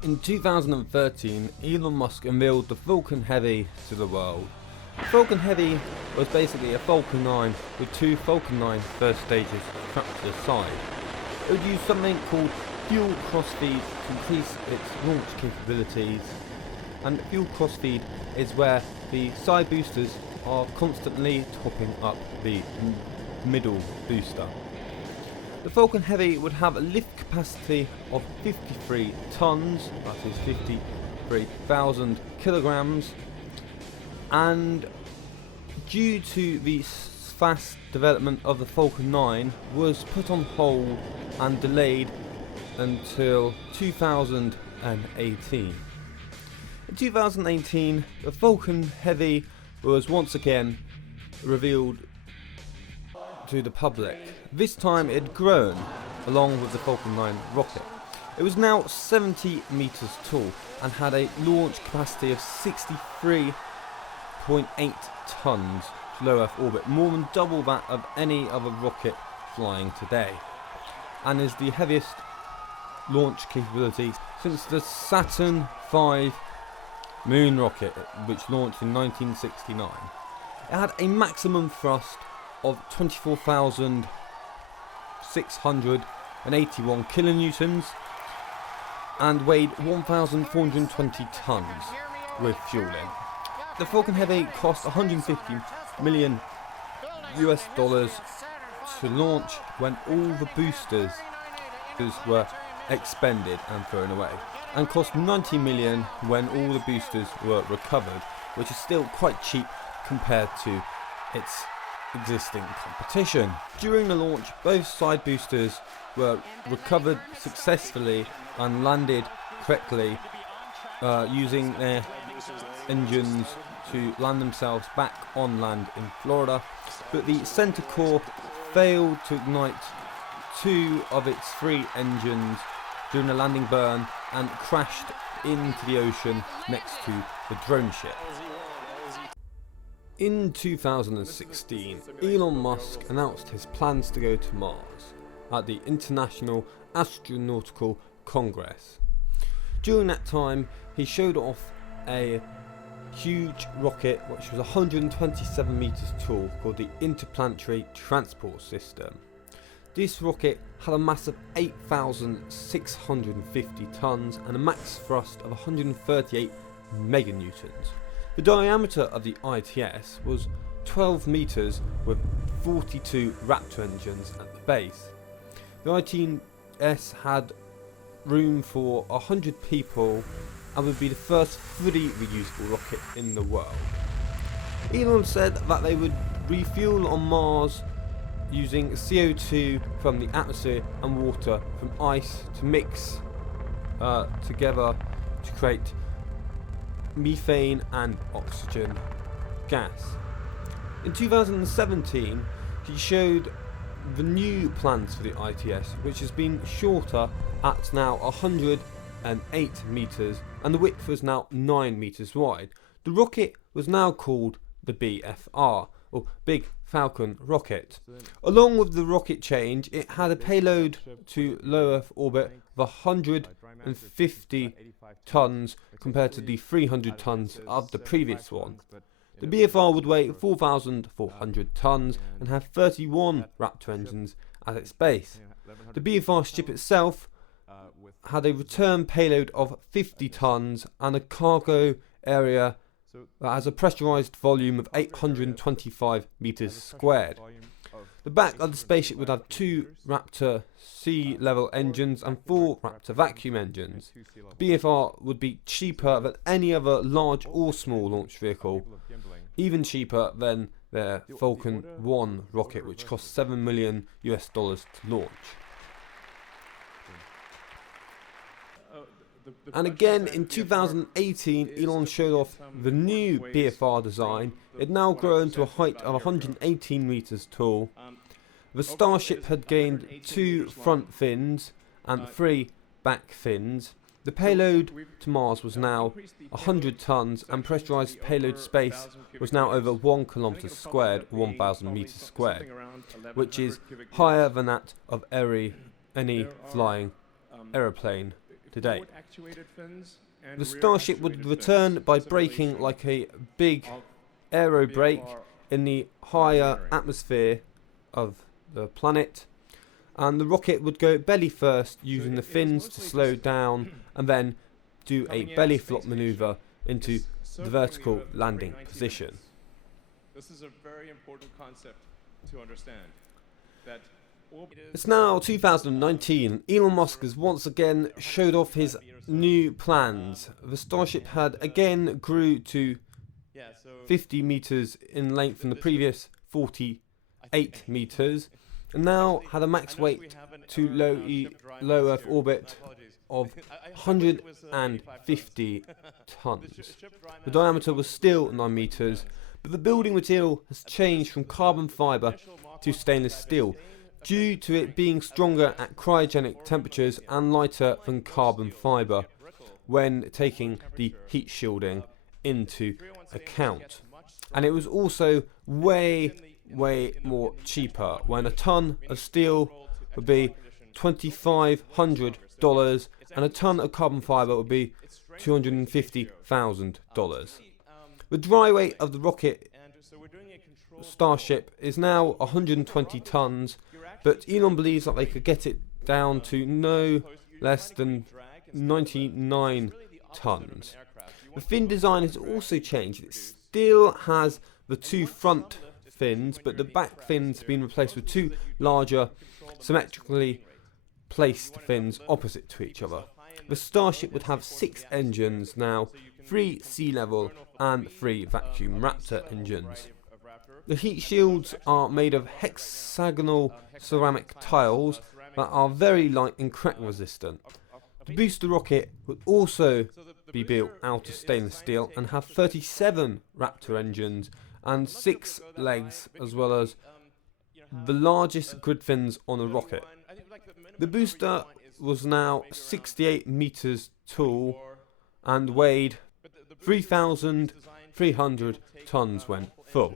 In 2013, Elon Musk unveiled the Falcon Heavy to the world. The Falcon Heavy was basically a Falcon 9 with two Falcon 9 first stages strapped to the side. It would use something called fuel crossfeed to increase its launch capabilities, and fuel crossfeed is where the side boosters are constantly topping up the middle booster. The Falcon Heavy would have a lift capacity of 53 tons, that is 53,000 kilograms, and due to the fast development of the Falcon 9 was put on hold and delayed until 2018. In 2018, the Falcon Heavy was once again revealed to the public. This time it had grown along with the Falcon 9 rocket. It was now 70 meters tall and had a launch capacity of 63.8 tons to low Earth orbit, more than double that of any other rocket flying today, and is the heaviest launch capability since the Saturn V moon rocket, which launched in 1969. It had a maximum thrust of 24,681 kilonewtons and weighed 1,420 tons with fuel in. The Falcon Heavy cost $150 million to launch when all the boosters were expended and thrown away, and cost $90 million when all the boosters were recovered, which is still quite cheap compared to its existing competition. During the launch, both side boosters were recovered successfully and landed correctly, using their engines to land themselves back on land in Florida, but the center core failed to ignite two of its three engines during the landing burn and crashed into the ocean next to the drone ship. In 2016, Elon Musk announced his plans to go to Mars at the International Astronautical Congress. During that time, he showed off a huge rocket which was 127 meters tall, called the Interplanetary Transport System. This rocket had a mass of 8,650 tons and a max thrust of 138 meganewtons. The diameter of the ITS was 12 meters with 42 Raptor engines at the base. The ITS had room for 100 people and would be the first fully reusable rocket in the world. Elon said that they would refuel on Mars using CO2 from the atmosphere and water from ice to mix together to create methane and oxygen gas. In 2017, he showed the new plans for the ITS, which has been shorter at now 108 meters, and the width was now 9 meters wide. The rocket was now called the BFR, or Big Falcon Rocket. Along with the rocket change, it had a payload to low Earth orbit of 150 tons compared to the 300 tons of the previous one. The BFR would weigh 4,400 tons and have 31 Raptor engines at its base. The BFR ship itself had a return payload of 50 tons and a cargo area that has a pressurized volume of 825 meters squared. The back of the spaceship would have two Raptor sea-level engines and four Raptor vacuum engines. The BFR would be cheaper than any other large or small launch vehicle, even cheaper than their Falcon 1 rocket, which cost $7 million to launch. And again in 2018, Elon showed off the new BFR design. It had now grown to a height of 118 meters tall. The Starship had gained 2 front fins and 3 back fins. The payload to Mars was now 100 tons and pressurized payload space was now over 1 kilometer squared, 1,000 meters squared, which is higher than that of any flying aeroplane today. The Starship would return by braking like a big aero brake in the higher atmosphere of the planet, and the rocket would go belly first using the fins to slow down and then do a belly flop maneuver into the vertical landing position. This is a very important concept to understand. That it's now 2019. Elon Musk has once again showed off his new plans. The Starship had again grew to 50 meters in length from the previous 48 meters, and now had a max weight to low Earth orbit of 150 tons. The diameter was still 9 meters, but the building material has changed from carbon fibre to stainless steel, due to it being stronger at cryogenic temperatures and lighter than carbon fibre when taking the heat shielding into account. And it was also way more cheaper, when a ton of steel would be $2,500 and a ton of carbon fibre would be $250,000. The dry weight of the rocket Starship is now 120 tons, but Elon believes that they could get it down to no less than 99 tons. The fin design has also changed. It still has the two front fins, but the back fins have been replaced with two larger, symmetrically placed fins opposite to each other. The Starship would have 6 engines now, 3 sea level and 3 vacuum Raptor engines. The heat shields are made of hexagonal ceramic tiles that are very light and crack resistant. The booster rocket would also be built out of stainless steel and have 37 Raptor engines and 6 legs, as well as the largest grid fins on a rocket. The booster was now 68 meters tall and weighed 3,300 tons when full.